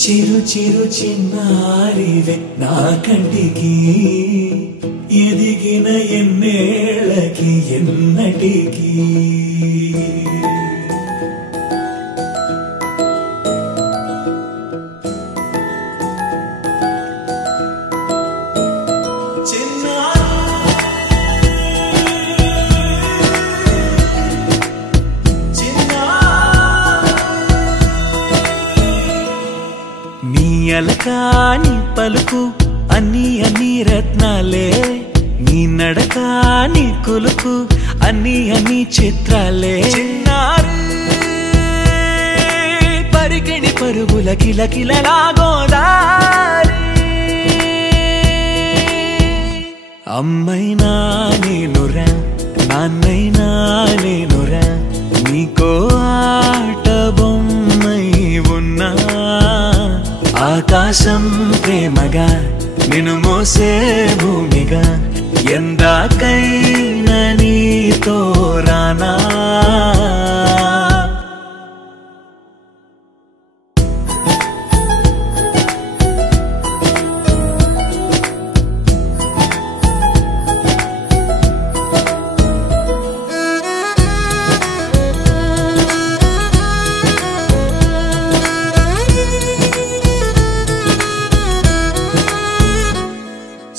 చిరు చిరు చిన్నారివే నా కంటికి ఎదిగిన ఎన్నేళ్ళకి ఎన్నటికి అలకాని పలుకు అన్ని అన్ని రత్నాలే నీ నడకాని కులుకు అన్ని అన్ని చిత్రాలే చిన్నారు పరికిణి పరుగుల కిలకిలలా గోదారి అమ్మైనా నేనురా నాన్నైనా నేనురా నీకో ఆట బొమ్మై ఉన్నా ఆకాశం ప్రేమగా నిన్ను మోసే భూమిగా ఎందాకైనా నీతో రానా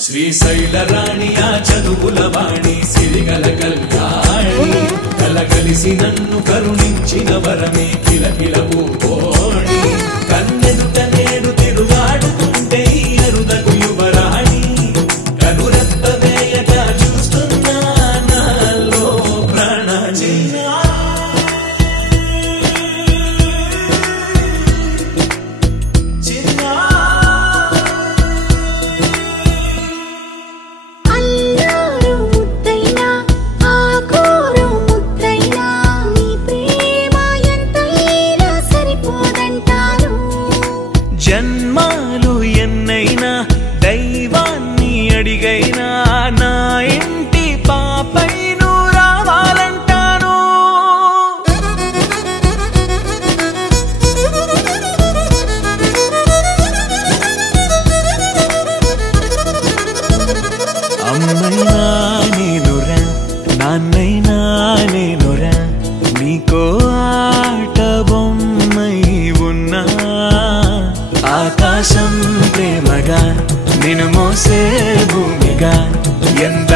శ్రీశైల రాణి ఆ చదువుల వాణి సిరిగల కళ్యాణి కలగలిసి నన్ను కరుణించిన వరమే కిలకిల పూకోణి కన్నెదుట నేడు తిరుగాడుతుంటే అరుదకు యువరాణి కనురెప్ప వేయక చూస్తున్నా నాలో ప్రాణ జన్మాలు ఎన్నైనా దైవాన్ని అడిగైనా నా ఇంటి పాపై నువ్వు రావాలంటాను అమ్మైనా నేనురా నాన్నైనా నేనురా నీకో ఆట బొమ్మై ఉన్నా ఆకాశం ప్రేమగా నిన్ను మోసే భూమిగా ఎంత